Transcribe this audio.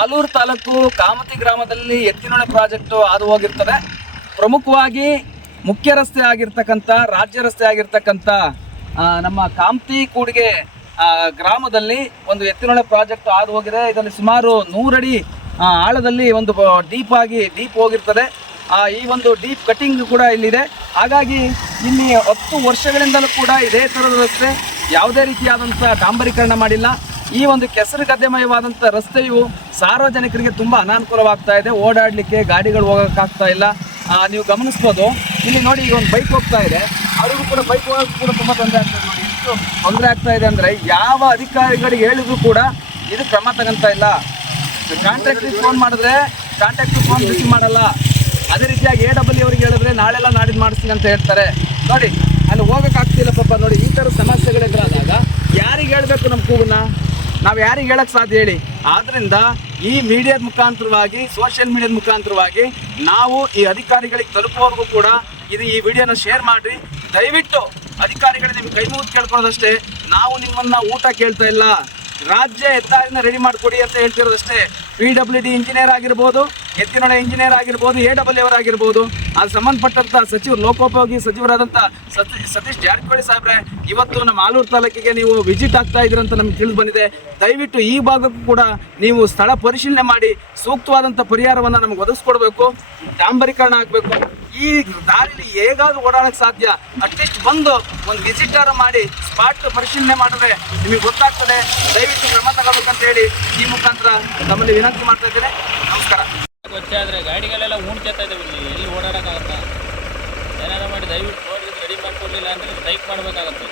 ಆಲೂರು ತಾಲೂಕು ಕಾಮತಿ ಗ್ರಾಮದಲ್ಲಿ ಎತ್ತಿನೊಳೆ ಪ್ರಾಜೆಕ್ಟ್ ಹಾದು ಹೋಗಿರ್ತದೆ. ಪ್ರಮುಖವಾಗಿ ಮುಖ್ಯ ರಸ್ತೆ ಆಗಿರ್ತಕ್ಕಂಥ, ರಾಜ್ಯ ರಸ್ತೆ ಆಗಿರ್ತಕ್ಕಂಥ ನಮ್ಮ ಕಾಮತಿ ಕೂಡಿಗೆ ಗ್ರಾಮದಲ್ಲಿ ಒಂದು ಎತ್ತಿನೊಳೆ ಪ್ರಾಜೆಕ್ಟ್ ಹಾದು ಹೋಗಿದೆ. ಇದರಲ್ಲಿ ಸುಮಾರು ನೂರಡಿ ಆಳದಲ್ಲಿ ಒಂದು ಡೀಪ್ ಆಗಿ ಡೀಪ್ ಹೋಗಿರ್ತದೆ. ಈ ಒಂದು ಡೀಪ್ ಕಟಿಂಗ್ ಕೂಡ ಇಲ್ಲಿದೆ. ಹಾಗಾಗಿ ಇಲ್ಲಿ ಹತ್ತು ವರ್ಷಗಳಿಂದಲೂ ಕೂಡ ಇದೇ ಥರದ ರಸ್ತೆ, ಯಾವುದೇ ರೀತಿಯಾದಂಥ ಡಾಂಬರೀಕರಣ ಮಾಡಿಲ್ಲ. ಈ ಒಂದು ಕೆಸರು ಗದ್ದೆಮಯವಾದಂಥ ರಸ್ತೆಯು ಸಾರ್ವಜನಿಕರಿಗೆ ತುಂಬ ಅನಾನುಕೂಲವಾಗ್ತಾ ಇದೆ. ಓಡಾಡಲಿಕ್ಕೆ ಗಾಡಿಗಳು ಹೋಗೋಕ್ಕಾಗ್ತಾ ಇಲ್ಲ. ನೀವು ಗಮನಿಸ್ಬೋದು. ಇಲ್ಲಿ ನೋಡಿ ಈಗ ಒಂದು ಬೈಕ್ ಹೋಗ್ತಾ ಇದೆ. ಅವರಿಗೂ ಕೂಡ ಬೈಕ್ ಹೋಗೋಕ್ಕೂ ಕೂಡ ತುಂಬ ತೊಂದರೆ ಆಗ್ತಾ ಇದೆ ಎಷ್ಟು ತೊಂದರೆ ಆಗ್ತಾ ಇದೆ ಅಂದರೆ ಯಾವ ಅಧಿಕಾರಿಗಳಿಗೆ ಹೇಳಿದ್ರು ಕೂಡ ಇದು ಕ್ರಮ ತಗೊಂತ ಇಲ್ಲ. ಕಾಂಟ್ರಾಕ್ಟ್ರಿಗೆ ಫೋನ್ ಮಾಡಿದ್ರೆ ಕಾಂಟ್ರಾಕ್ಟ್ ಫೋನ್ ರಿಸೀವ್ ಮಾಡಲ್ಲ. ಅದೇ ರೀತಿಯಾಗಿ ಎ ಡಬ್ಲ್ಯೂ ಅವ್ರಿಗೆ ಹೇಳಿದ್ರೆ ನಾಳೆಲ್ಲ ನಾಡಿದ್ದು ಮಾಡಿಸ್ತೀನಿ ಅಂತ ಹೇಳ್ತಾರೆ. ನೋಡಿ, ಅಲ್ಲಿ ಹೋಗೋಕ್ಕಾಗ್ತಿಲ್ಲ ಪಾಪ. ನೋಡಿ, ಈ ಥರ ಸಮಸ್ಯೆಗಳು ಎದುರಾದಾಗ ಯಾರಿಗೆ ಹೇಳಬೇಕು ನಮ್ಮ ಕೂಗನ್ನ? ನಾವು ಯಾರಿಗೆ ಹೇಳಕ್ಕೆ ಸಾಧ್ಯ ಹೇಳಿ? ಆದ್ದರಿಂದ ಈ ಮೀಡಿಯಾದ ಮುಖಾಂತರವಾಗಿ ಸೋಷಿಯಲ್ ಮೀಡಿಯಾದ ಮುಖಾಂತರವಾಗಿ ನಾವು ಈ ಅಧಿಕಾರಿಗಳಿಗೆ ತಲುಪುವವರೆಗೂ ಕೂಡ ಇದು ಈ ವಿಡಿಯೋನ ಶೇರ್ ಮಾಡಿರಿ. ದಯವಿಟ್ಟು ಅಧಿಕಾರಿಗಳು ನಿಮ್ಗೆ ಕೈ ಮುಗಿದು ಕೇಳ್ಕೊಳ್ಳೋದಷ್ಟೇ. ನಾವು ನಿಮ್ಮನ್ನ ಊಟ ಕೇಳ್ತಾ ಇಲ್ಲ. ರಾಜ್ಯ ಹೆದ್ದಾರಿನ ರೆಡಿ ಮಾಡಿಕೊಡಿ ಅಂತ ಹೇಳ್ತಿರೋದಷ್ಟೇ. ಪಿ ಡಬ್ಲ್ಯೂ ಡಿ ಇಂಜಿನಿಯರ್ ಆಗಿರ್ಬೋದು, ಎತ್ತಿನೊಳೆ ಇಂಜಿನಿಯರ್ ಆಗಿರ್ಬೋದು ಎ ಡಬ್ಲ್ಯೂ ಅವರ್ ಆಗಿರ್ಬೋದು. ಅದು ಸಂಬಂಧಪಟ್ಟಂಥ ಸಚಿವರು ಲೋಕೋಪಯೋಗಿ ಸಚಿವರಾದಂಥ ಸತಿ, ಸತೀಶ್ ಜಾರಕಿಹೊಳಿ ಸಾಹೇಬ್ರೆ, ಇವತ್ತು ನಮ್ಮ ಆಲೂರು ತಾಲೂಕಿಗೆ ನೀವು ವಿಸಿಟ್ ಆಗ್ತಾ ಇದ್ದೀರ ಅಂತ ನಮ್ಗೆ ತಿಳಿದು ಬಂದಿದೆ. ದಯವಿಟ್ಟು ಈ ಭಾಗಕ್ಕೂ ಕೂಡ ನೀವು ಸ್ಥಳ ಪರಿಶೀಲನೆ ಮಾಡಿ ಸೂಕ್ತವಾದಂಥ ಪರಿಹಾರವನ್ನು ನಮಗೆ ಒದಗಿಸ್ಕೊಡ್ಬೇಕು. ಡಾಂಬರೀಕರಣ ಆಗಬೇಕು. ಈ ದಾರಿಲಿ ಹೇಗಾದ್ರೂ ಓಡಾಡಕ್ ಸಾಧ್ಯ. ಅಟ್ಲೀಸ್ಟ್ ಬಂದು ಒಂದು ವಿಸಿಟರ್ ಮಾಡಿ ಸ್ಪಾಟ್ ಪರಿಶೀಲನೆ ಮಾಡಿದ್ರೆ ನಿಮಗೆ ಗೊತ್ತಾಗ್ತದೆ. ದಯವಿಟ್ಟು ಕ್ರಮ ತಗೋಬೇಕಂತ ಹೇಳಿ ಈ ಮುಖಾಂತರ ತಮ್ಮಲ್ಲಿ ವಿನಂತಿ ಮಾಡ್ತಾ ಇದ್ದೇನೆ. ನಮಸ್ಕಾರ. ಗೊತ್ತೇ ಆದರೆ ಗಾಡಿಗಳೆಲ್ಲ ಉಣ್ಕೊತಾ ಇದ್ದಾವೆ ಇಲ್ಲಿ. ಎಲ್ಲಿ ಓಡಾಡಕ್ಕಾಗತ್ತ? ಏನಾರ ಮಾಡಿ ದಯವಿಟ್ಟು ರೆಡಿ ಮಾಡಿಕೊಡ್ಲಿಲ್ಲ ಅಂದರೆ ಸ್ಟ್ರೈಕ್ ಮಾಡಬೇಕಾಗತ್ತೆ.